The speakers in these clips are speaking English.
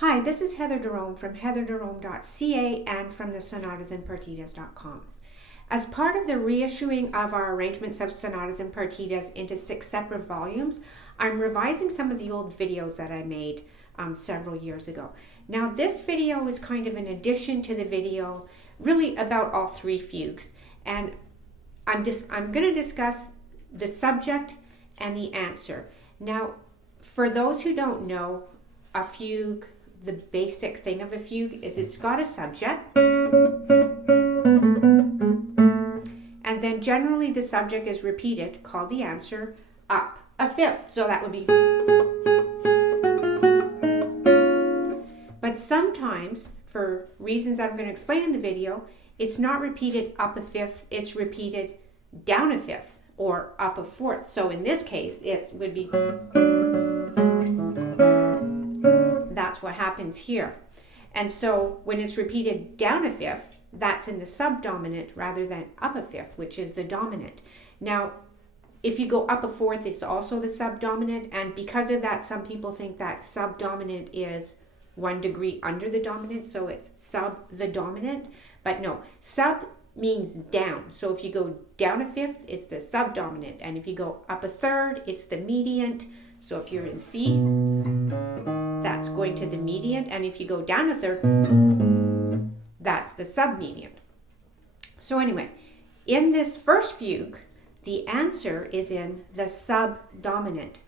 Hi, this is Heather DeRome from heatherderome.ca and from the Sonatas and Partitas.com. As part of the reissuing of our arrangements of Sonatas and Partitas into 6 separate volumes, I'm revising some of the old videos that I made several years ago. Now, this video is kind of an addition to the video really about all 3 fugues, and I'm going to discuss the subject and the answer. Now, for those who don't know, a fugue, the basic thing of a fugue is it's got a subject, and then generally the subject is repeated, called the answer, up a fifth. So that would be. But sometimes, for reasons I'm going to explain in the video, it's not repeated up a fifth, it's repeated down a fifth or up a fourth. So in this case, it would be. That's what happens here. And so when it's repeated down a fifth, that's in the subdominant rather than up a fifth, which is the dominant. Now, if you go up a fourth, it's also the subdominant. And because of that, some people think that subdominant is 1 degree under the dominant. So it's sub the dominant. But no, sub means down. So if you go down a fifth, it's the subdominant. And if you go up a third, it's the mediant. So if you're in C, that's going to the mediant, and if you go down a third, that's the submediant. So anyway, in this first fugue, the answer is in the subdominant,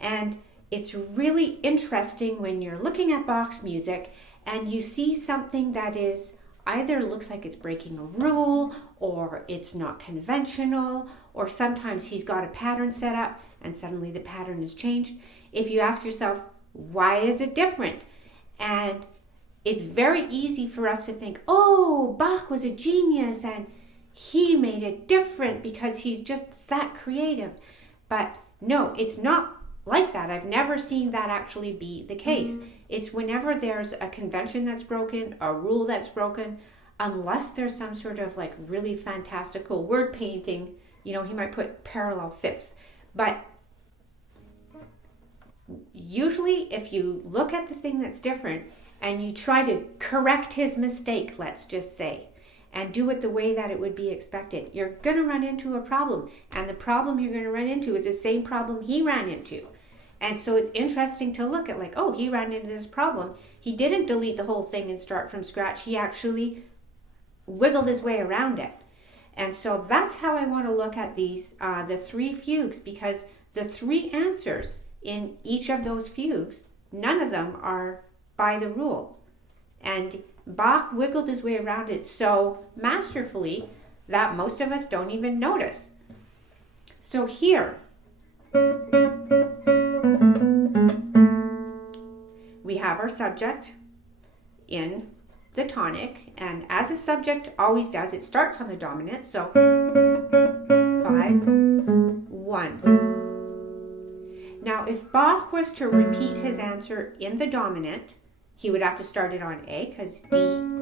and it's really interesting when you're looking at Bach's music and you see something that is either looks like it's breaking a rule, or it's not conventional, or sometimes he's got a pattern set up and suddenly the pattern is changed. If you ask yourself, why is it different? And it's very easy for us to think, oh, Bach was a genius and he made it different because he's just that creative. But no, it's not like that. I've never seen that actually be the case. It's whenever there's a convention that's broken, a rule that's broken, unless there's some sort of like really fantastical word painting, he might put parallel fifths. But usually if you look at the thing that's different and you try to correct his mistake, let's just say, and do it the way that it would be expected, you're going to run into a problem. And the problem you're going to run into is the same problem he ran into. And so it's interesting to look at like, oh, he ran into this problem. He didn't delete the whole thing and start from scratch. He actually wiggled his way around it. And so that's how I want to look at these, the 3 fugues, because the 3 answers in each of those fugues, none of them are by the rule. And Bach wiggled his way around it so masterfully that most of us don't even notice. So here, we have our subject in the tonic, and as a subject always does, it starts on the dominant, so 5, 1. Now, if Bach was to repeat his answer in the dominant, he would have to start it on A, because D,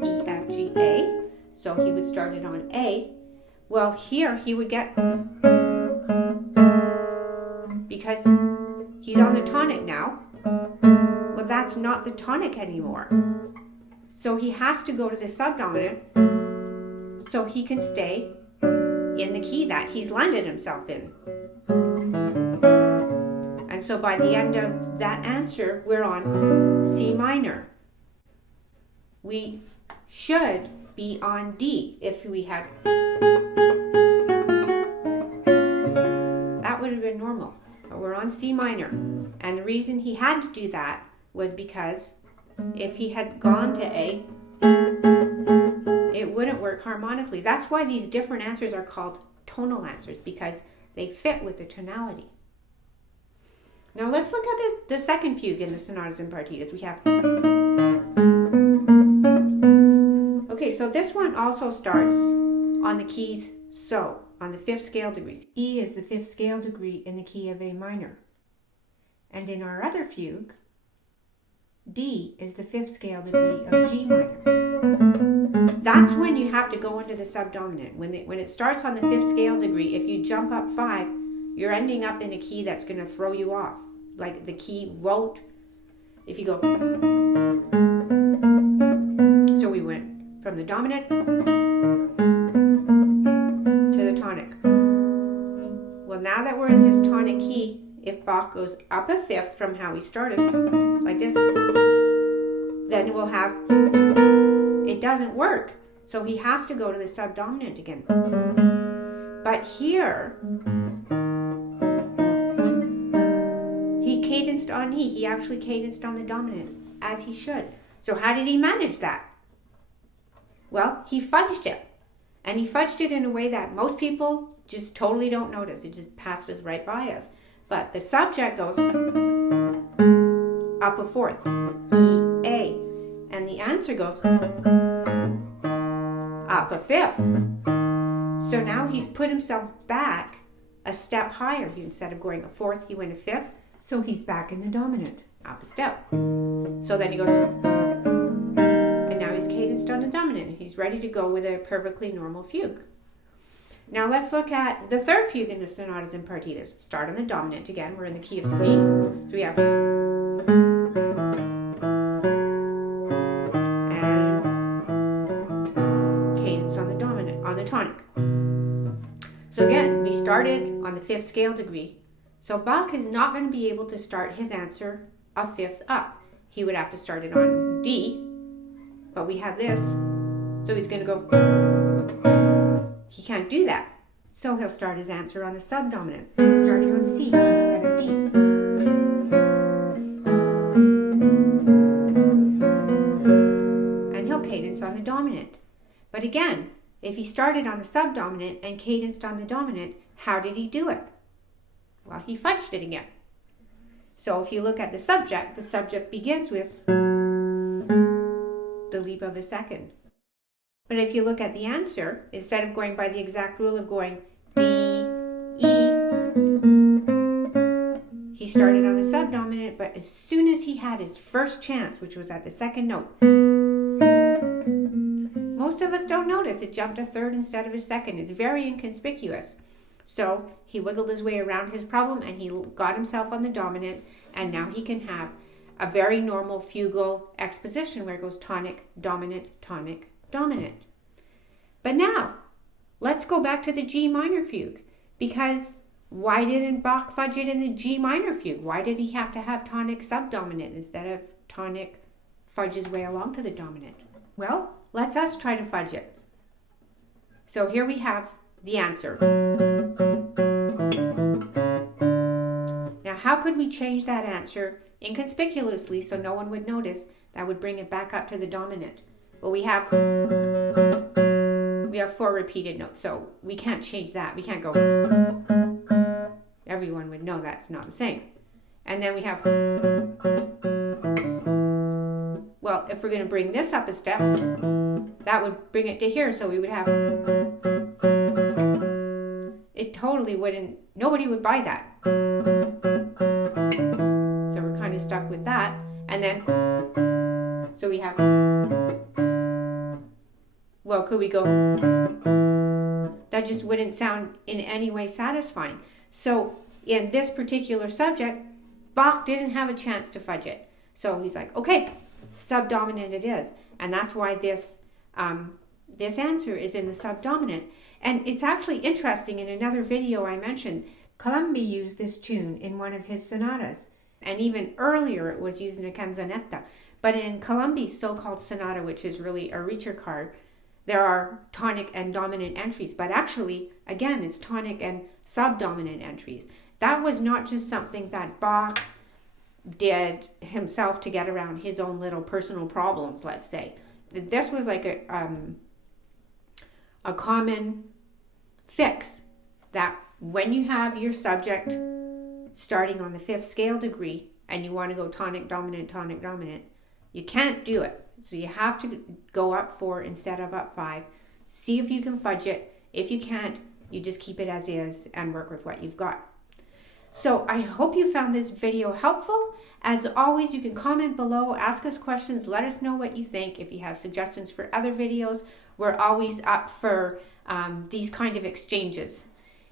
E, F, G, A. So he would start it on A. Well, here he would get, because he's on the tonic now. Well, that's not the tonic anymore. So he has to go to the subdominant so he can stay in the key that he's landed himself in. And so by the end of that answer, we're on C minor. We should be on D if we had. That would have been normal. But we're on C minor. And the reason he had to do that was because if he had gone to A, it wouldn't work harmonically. That's why these different answers are called tonal answers, because they fit with the tonality. Now let's look at the second fugue in the Sonatas and Partitas. We have. Okay, so this one also starts on the keys so, on the 5th scale degrees. E is the 5th scale degree in the key of A minor. And in our other fugue, D is the 5th scale degree of G minor. That's when you have to go into the subdominant. When it starts on the 5th scale degree, if you jump up 5, you're ending up in a key that's going to throw you off. Like the key won't, if you go, from the dominant to the tonic. Well, now that we're in this tonic key, if Bach goes up a fifth from how he started, like this, then we'll have, it doesn't work. So he has to go to the subdominant again. But here, he cadenced on E. He actually cadenced on the dominant, as he should. So how did he manage that? Well, he fudged it. And he fudged it in a way that most people just totally don't notice. It just passes right by us. But the subject goes up a fourth, E, A. And the answer goes up a fifth. So now he's put himself back a step higher. Instead of going a fourth, he went a fifth. So he's back in the dominant, up a step. So then he goes, and now he's cadenced on the dominant. He's ready to go with a perfectly normal fugue. Now let's look at the third fugue in the Sonatas and Partitas. Start on the dominant again. We're in the key of C. So we have, and cadence on the dominant, on the tonic. So again, we started on the fifth scale degree. So Bach is not going to be able to start his answer a fifth up. He would have to start it on D, but we have this. So he's going to go, he can't do that. So he'll start his answer on the subdominant, starting on C instead of D. And he'll cadence on the dominant. But again, if he started on the subdominant and cadenced on the dominant, how did he do it? Well, he fudged it again. So if you look at the subject begins with the leap of a second. But if you look at the answer, instead of going by the exact rule of going D, E, he started on the subdominant, but as soon as he had his first chance, which was at the second note, most of us don't notice it jumped a third instead of a second. It's very inconspicuous. So he wiggled his way around his problem and he got himself on the dominant, and now he can have a very normal fugal exposition where it goes tonic, dominant, tonic, dominant. But now, let's go back to the G minor fugue, because why didn't Bach fudge it in the G minor fugue? Why did he have to have tonic subdominant instead of tonic fudge his way along to the dominant? Well, let's us try to fudge it. So here we have the answer. Now, how could we change that answer inconspicuously so no one would notice? That would bring it back up to the dominant. Well, we have 4 repeated notes, so we can't change that. We can't go. Everyone would know that's not the same. And then we have, well, if we're going to bring this up a step, that would bring it to here, so we would have, it totally wouldn't, nobody would buy that. So we're kind of stuck with that. And then, so we have, well, could we go, that just wouldn't sound in any way satisfying. So in this particular subject, Bach didn't have a chance to fudge it. So he's like, okay, subdominant it is. And that's why this answer is in the subdominant. And it's actually interesting, in another video I mentioned, Colombi used this tune in one of his sonatas. And even earlier it was used in a canzonetta. But in Colombi's so-called sonata, which is really a Ricercard, there are tonic and dominant entries. But actually, again, it's tonic and subdominant entries. That was not just something that Bach did himself to get around his own little personal problems, let's say. This was like a common fix, that when you have your subject starting on the 5th scale degree and you want to go tonic, dominant, you can't do it. So you have to go up 4 instead of up 5. See if you can fudge it. If you can't, you just keep it as is and work with what you've got. So I hope you found this video helpful. As always, you can comment below, ask us questions, let us know what you think. If you have suggestions for other videos, we're always up for these kind of exchanges.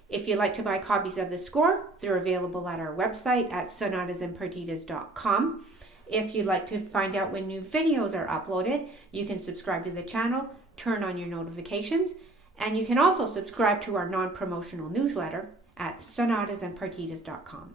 If you'd like to buy copies of the score, they're available at our website at sonatasandpartitas.com. If you'd like to find out when new videos are uploaded, you can subscribe to the channel, turn on your notifications, and you can also subscribe to our non-promotional newsletter at sonatasandpartitas.com.